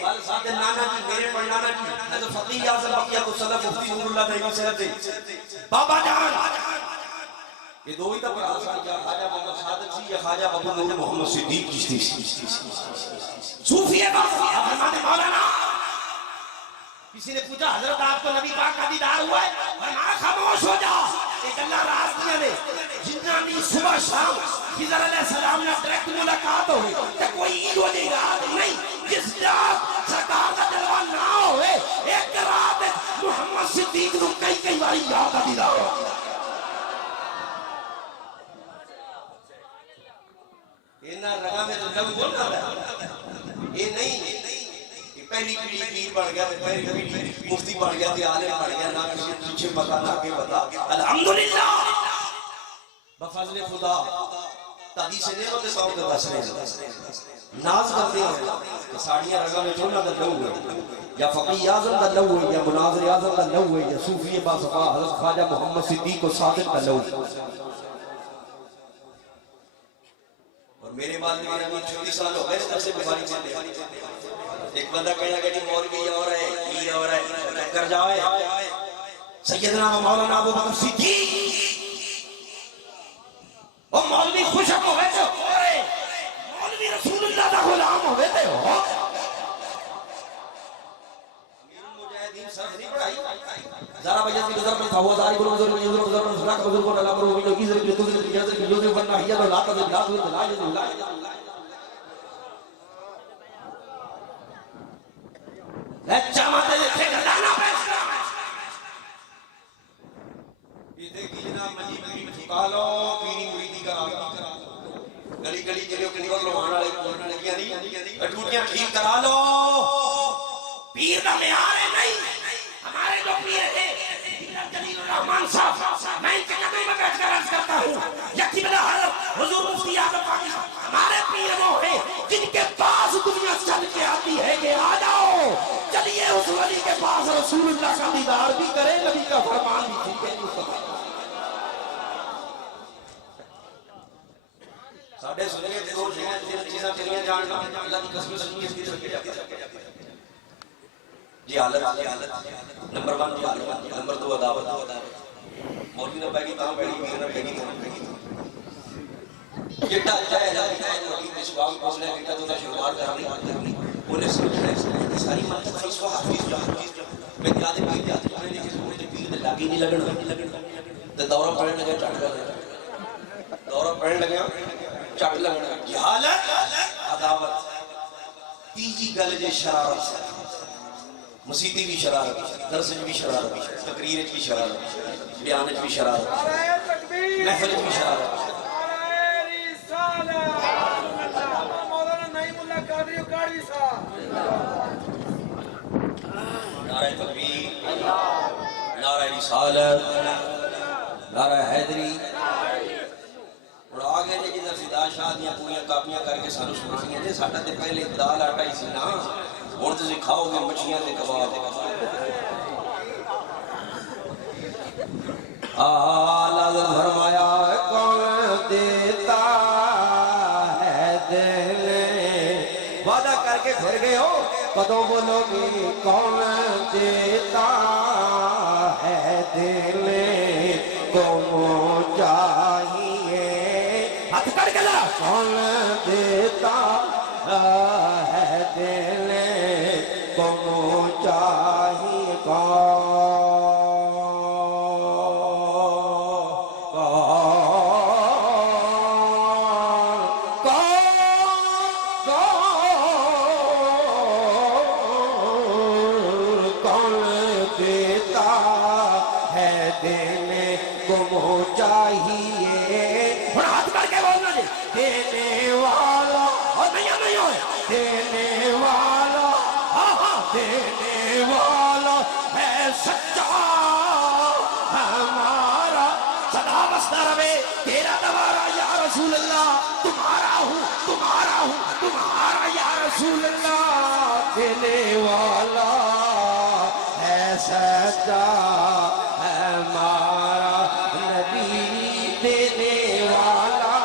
والد نانا جی میرے پردادا جی حضرت فقیہ اعظم بقیہ کو صلی مفتی نور اللہ نعیمی صاحب دے بابا جان یہ دو ہی تھا پر آسان یا خواجہ محمد صادق سی یا خواجہ ابو نور محمد صدیق چشتی سی صوفی باسبا فرمانے مولانا کسی نے پوچھا حضرت آپ کو نبی پاک کا دیدار ہوا ہے فرمایا خاموش ہو جا ایک اللہ راز دیا نے جنانی صبح شام خضر علیہ السلام نے ڈائریکٹ ملاقات ہوئی کہ کوئی عید و رات نہیں جس رات سرکار کا جلوہ نہ ہوئے ایک رات محمد صدیق نو کئی باری یاد کا دیدار ہوا اینا رگا میں تو جب بولنا ہے یہ نہیں پہلی پیڑی پیر بڑھ گیا پہلی پیڑی مفتی بڑھ گیا تھی عالم بڑھ گیا نہ کسی پیچھے پتا نہ آگے پتا الحمدللہ بفضل خدا تادی سے نہیں ہوتے ساؤں کے بس رہے ناز کرتے ہیں کہ ساڑیاں رگا میں چھوڑنا در لو ہے یا فقی اعظم در لو ہے یا مناظر اعظم در لو ہے یا صوفی باسبا حضرت خواجہ محمد صدیق و صادق در لو ہے میرے بعد میں میرا 36 سال ہو گئے تب سے بیماری چلے ایک بندہ کہنا کہ مولوی اور ہے پیر اور ہے کر جائے سیدنا مولانا ابو بکر صدیق وہ مولوی خوشک ہوئے تھے مولوی رسول اللہ دا غلام ہوئے تھے ذرا بجت کی گزر میں تھا وہ داری گلو گزر میں یوزر گزر میں سلاک گزر کو نلام رو وینو کی ذرا کی تذر کی جازر کی یوزر بننا ہی ہے لا تذر لا تذر لا تذر لا لچا ماتے تھے گلانا پیسنا یہ دیکھی جناب منجی بگری میں ٹھکا لو پیری مریدی کرا گلی گلی جلے کنی اور لوہانا لے پورنا لگیا نہیں اٹوٹیاں ٹھیک کرا لو کا معیار ہے نہیں. ہمارے جو پیر ہیں جلیل الرحمان صاحب، میں ان کے قدموں میں بیٹھ کر عرض کرتا ہوں یقین حضرت حضور مفتی اعظم پاکستان ہمارے پیر وہ ہیں جن کے پاس دنیا چل کے آتی ہے کہ آ جاؤ چلیے اس ولی کے پاس رسول اللہ کا دیدار بھی کریں، نبی کا فرمان بھی سنتے ہیں. ساڑھے سنگے دو چیزاں چلیاں جاننا اللہ کی قسم سنگی اس کی سنگی جاتی جی حالت نمبر 1 جی حالت، نمبر 2 عداوت. مولوی نہ بیگی تاں بیگی میر نہ بیگی تاں جٹا جائے اس وقت پوچھنے جٹا تو شروعات کرنی انہیں سمجھنا ہے ساری منطق فیس کو حافظ جا میں یادیں پیر جاتی میں نے کہ سمجھے پیر دے لاگی نہیں لگنا دورہ پڑھنے لگے چٹ کر دورہ پڑھنے لگے چٹ لگنا. جہالت عداوت. تیجی گل جے شرارت، مسیتی بھی شرارت، درس بھی شرارت، تقریر بھی شرارت، بیان بھی شرارت، نعرہ تکبیر، محفل بھی شرارت. نعرہ رسالت. مولانا نعیم اللہ قادری قاری صاحب. نعرہ تکبیر، نعرہ رسالت، نعرہ حیدری. اور آگے نے جنہاں فدا شاہ دیاں پوریاں کاپیاں کر کے سانو سنائیاں جے ساڈا تے پہلے دال آٹا ہی سی نا، ہن تسی کھاؤ گے مچھیاں تے کباب. آلہ فرمایا کون دیتا ہے دل، وعدہ کر کے پھر گئے ہو کدوں بولو گے کون دیتا ہے دل کو چاہیے. ہاتھ کر کے لا کون دیتا ہے دل کو چاہیے کون دیتا ہے دل کو چاہیے. ہاتھ کر کے بولنا جی دینے والا نہیں ہوئے دینے والا دینے والا ہے سچا ہمارا. صدا بستا رہے تیرا دوارا یا رسول اللہ، تمہارا ہوں تمہارا ہوں تمہارا یا رسول اللہ. دینے والا ہے سچا ہمارا نبی، دینے والا.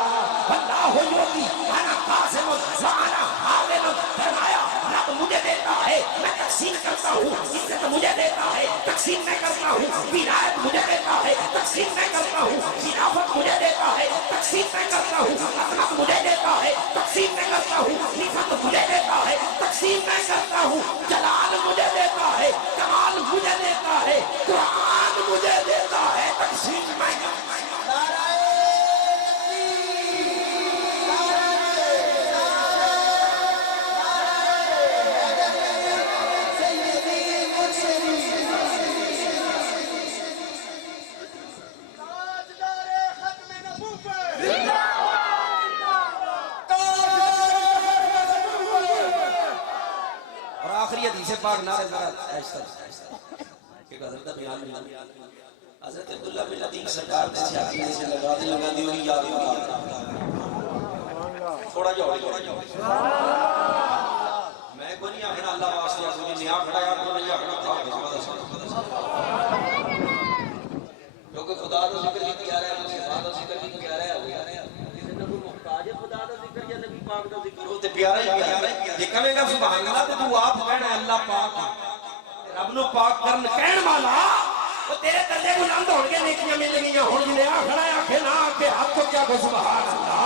اللہ یوتی انا قاسم وانا حاضر. فرمایا رب مجھے دیتا ہے میں تقسیم کرتا ہوں، عزت مجھے دیتا ہے تقسیم میں کرتا ہوں، ولایت مجھے دیتا ہے تقسیم میں کرتا ہوں، خلافت مجھے دیتا ہے تقسیم میں کرتا ہوں، عظمت مجھے دیتا ہے تقسیم میں کرتا ہوں، عزت مجھے دیتا ہے تقسیم میں کرتا ہوں، جلال مجھے دیتا ہے کمال مجھے دیتا ہے، قرآن مجھے دیتا ہے تقسیم میں کرتا ہوں. آخری حدیث پاک نعرہ ذرا ایسا کہ حضرت بیان نہیں. حضرت عبداللہ بن لطیف سرکار نے سیاسی سے لگا دی ہوئی یاد تھوڑا جا میں کو نہیں آخنا اللہ واسطے کوئی نیا کھڑایا کو نہیں آخنا تھا کیونکہ خدا کا ذکر بھی کیا رہا ہے، خدا کا ذکر بھی کیا رہا ہے. کسی نے کوئی محتاج ہے خدا کا ذکر یا نبی پاک کا ذکر ہو تے پیارا ہی پیارا. یہ کہے گا سبحان اللہ تے تو آپ کہنا اللہ پاک رب نو پاک کرن کہن والا وہ تیرے درجے بلند ہون گے، نیکیاں مل گئیاں. ہن جنے آ کھڑا ہے آکھے نہ آکھے ہاتھ تو کیا کو سبحان اللہ.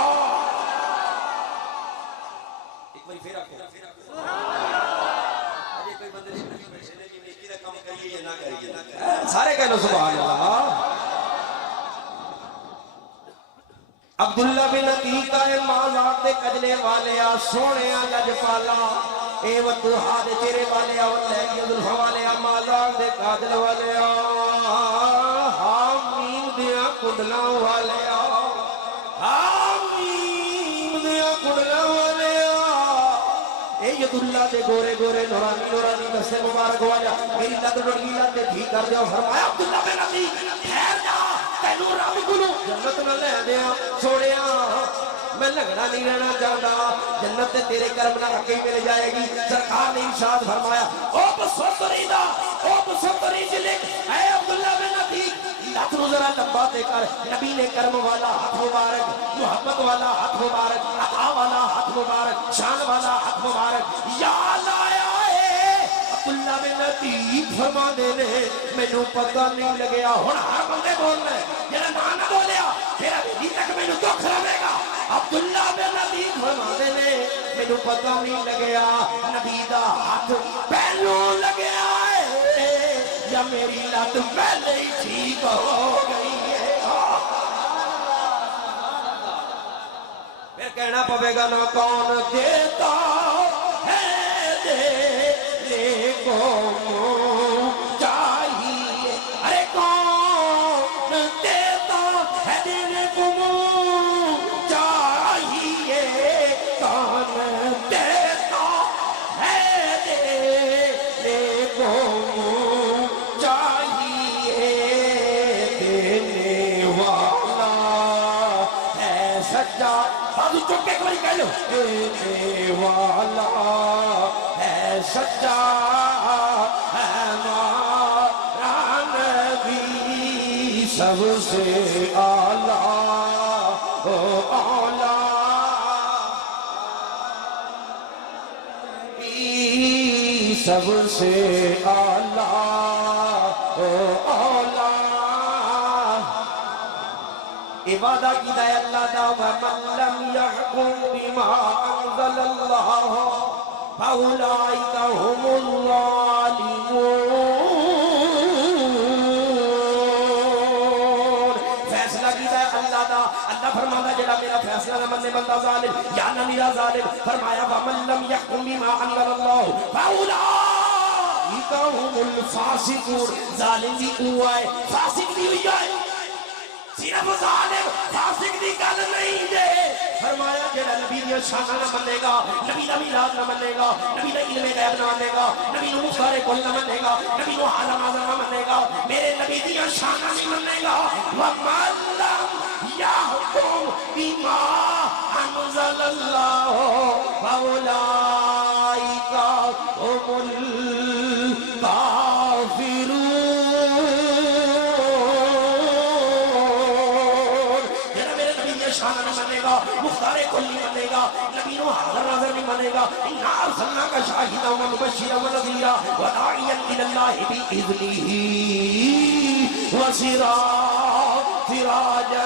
ایک بار پھر آکھو اجے کوئی بندے نے پیسے لے کے نیکی دا کام کریے یا نہ کریے، سارے کہہ لو سبحان اللہ. عبداللہ بن عتیق اے مازاق دے کجلے والیا سونیا لجپالا اے ودوہا دے چہرے والیا واللہ ذوالفا والیا مازاق دے کاجل والیا حامیم دیا کنڈلاں والیا حامیم دیا کنڈلاں والیا اے سید اللہ دے گورے گورے نورانی نورانی دستے مبارک ہوا جا میری لد رڑگی لد دے ٹھیک کر دیا فرمایا عبداللہ بن علی خیر جا تینوں رب کولوں جنت نہ لے دیا سونیا میں لگنا نہیں رہنا چاہتا جنت تیرے کرم نہ رکھے مل جائے گی سرکار نے ارشاد فرمایا او بسوتری دا او بسوتری جلک اے عبداللہ بن علی لات نو ذرا لمبا دے کر نبی نے کرم والا ہاتھ مبارک محبت والا ہاتھ مبارک عطا والا ہاتھ مبارک شان والا ہاتھ مبارک یا لایا اے عبداللہ بن علی فرما دے نے مینوں پتہ نہیں لگیا ہن ہر بندے بولنا ہے جڑا نہ بولیا تیرا بھی تک مینوں دکھ رہے گا عبداللہ بن علی فرما دے نے مینوں پتہ نہیں لگیا نبی دا ہاتھ پہلو لگیا ہے یا میری لت پہلے ہی ٹھیک ہو گئی ہے پھر کہنا پوے گا نا کون دیتا ہے دینے کو چاہیے ارے کون دیتا ہے دینے کو چاہیے کون دیتا ہے دینے کو چاہیے دینے والا ہے سچا بازو چوک کے ایک باری کہہ لو دینے والا ہے سچا ہے ہمارا نبی سب سے اعلیٰ او اولا سب سے اعلیٰ او اولا عبادہ کی دائے اللہ دا وَمَن لَمْ يَحْكُمْ بِمَا أَنزَلَ اللَّهُ فَأُولَئِكَ هُمُ الظَّالِمُونَ فیصلہ کی دائے اللہ دا اللہ فرمانا جڑا میرا فیصلہ نہ مننے بندہ ظالم یا نہ میرا ظالم فرمایا وَمَن لَمْ يَحْكُمْ بِمَا أَنزَلَ اللَّهُ فَأُولَئِكَ هُمُ الْفَاسِقُونَ ظالم بھی ہوا ہے فاسق بھی ہوئی ہے صرف ظالم فاسق دی گل نہیں دے فرمایا جڑا نبی دی شان نہ منے گا نبی دا میلاد نہ منے گا نبی دا علم غیب نہ منے گا نبی نو مختار کل نہ منے گا نبی نو عالم اعظم نہ منے گا میرے نبی دی شان نہیں منے گا وَمَن لَمْ يَحْكُمْ بِمَا أَنزَلَ اللَّهُ فَأُولَئِكَ هُمُ الْكَافِرُونَ مختار کل نہیں منے گا نبی نو حاضر ناظر نہیں منے گا اِنَّا أَرْسَلْنَاكَ شَاهِدًا وَمُبَشِّرًا وَنَذِيرًا وَدَاعِيًا إِلَى اللَّهِ بِإِذْنِهِ وَسِرَاجًا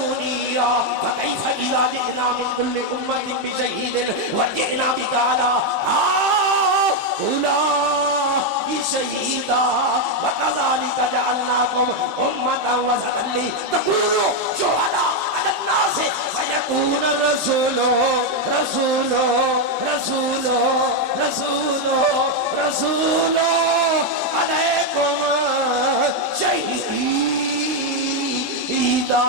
مُنِيرًا فَكَيْفَ إِذَا جِئْنَا مِنْ كُلِّ أُمَّةٍ بِشَهِيدٍ وَجِئْنَا بِكَ عَلَىٰ هَٰؤُلَاءِ شَهِيدًا وَكَذَلِكَ جَعَلْنَاكُمْ أُمَّةً وَسَطًا لِتَكُونُوا شُهَدَاءَ عَلَى النَّاسِ وَيَكُونَ الرَّسُولُ عَلَيْكُمْ شَهِيدًا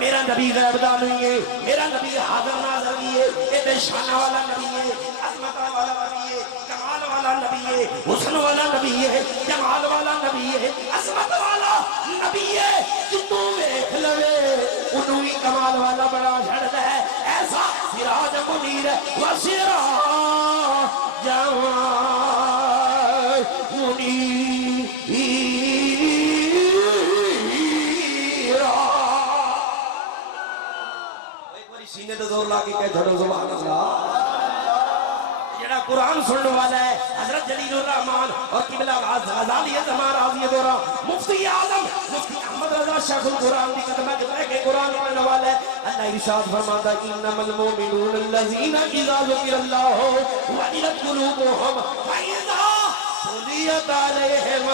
میرا نبی غیب دار نہیں ہے میرا نبی حاضر ناظر نہیں ہے یہ بے شانہ والا نبی ہے عظمت والا نبی ہے کمال والا نبی ہے حسن والا نبی ہے جمال والا نبی ہے عظمت والا نبی ہے جتوں ویکھ لوے انہوں ہی کمال والا بڑا جھڑتا ہے ایسا سراج منیر وسراج منیر سینے تو زور لا کے کہہ جھڑو زبان اللہ جڑا قرآن سننے والا ہے حضرت جلیل الرحمن اور قبلہ غزالی زمان راضی دورہ مفتی اعظم مفتی احمد رضا شیخ القرآن کی قدمہ کے کہ قرآن پڑھنے والا ہے اللہ ارشاد فرماتا ہے انما المؤمنون الذین اذا ذکر اللہ وجلت قلوبهم فاذا تلیت علیہم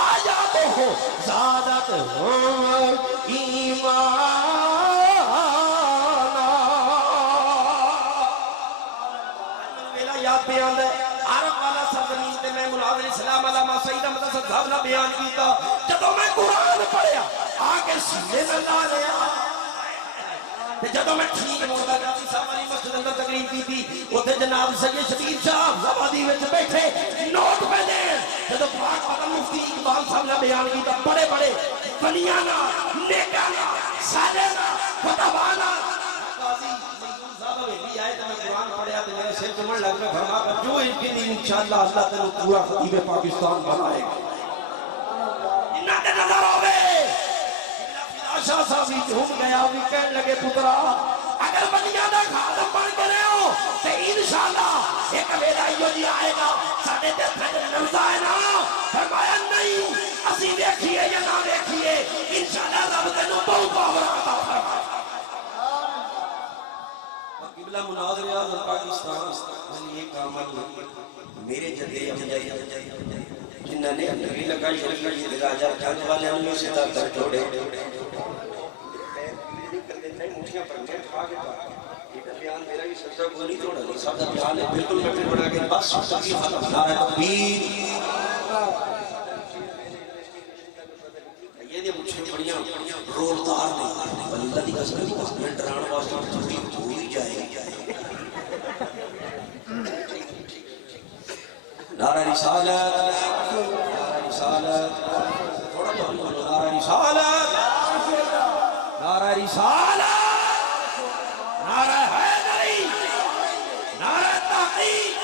آیاتہ زادتہم ایمان بیان ہے عرب والا سرزمین تے میں مولا علیہ السلام علامہ سید احمد صاحب نے بیان کیتا جدوں میں قرآن پڑھے سینے میں لا لیا جدو میں ٹھیک موڑا گاندھی صاحب علی مسجد اندر تقریر کی تھی اتنے جناب سید شبیر صاحب زبادی وچ بیٹھے نوٹ پہ دیں جدو پاک پاک مفتی اقبال صاحب نے بیان کی تھا بڑے بڑے بنیانا نیکانا سالنا فتوانا قاضی زیدون صاحب بھی آئے تو میں قرآن پڑھیا تو میرے سر چمڑ لگ میں فرما کر جو ان کی دین انشاءاللہ اللہ تعالیٰ پورا خطیب پاکستان بنائے گا انہاں تے نظر ہوئے شاہ صاحب بھی جھوم گیا بھی کہنے لگے پترا اگر بنیادہ خادم بن کے رہے ہو تو انشاءاللہ ایک ویلا ہی جی آئے گا ساڑھے تے پھر نمزہ ہے نا فرمایا نہیں اسی دیکھئے یا نہ دیکھئے انشاءاللہ رب تینوں بہت پاور آتا فرمایا قبلہ مناظر اعظم پاکستان میں ایک عمل میرے جدے امجائی جنہوں نے نبی لگا شریف کی راجہ جنگ والے انہوں سے تر جوڑے مٹھیاں پر میں کھا کے پاکا یہ بیان میرا ہی سجدہ کو نہیں توڑا نہیں سب بیان ہے بالکل میں پھر بڑھا کے بس تقریب ختم نعرہ تکبیر یہ دے مجھے بڑیاں رولدار نہیں بل اللہ دی قسم میں ڈران واسطے چھوٹی ہوئی جائے نعرہ رسالت نعرہ رسالت تھوڑا تو نعرہ رسالت نعرہ رسالت نعرہ حیدری نعرہ تحقیق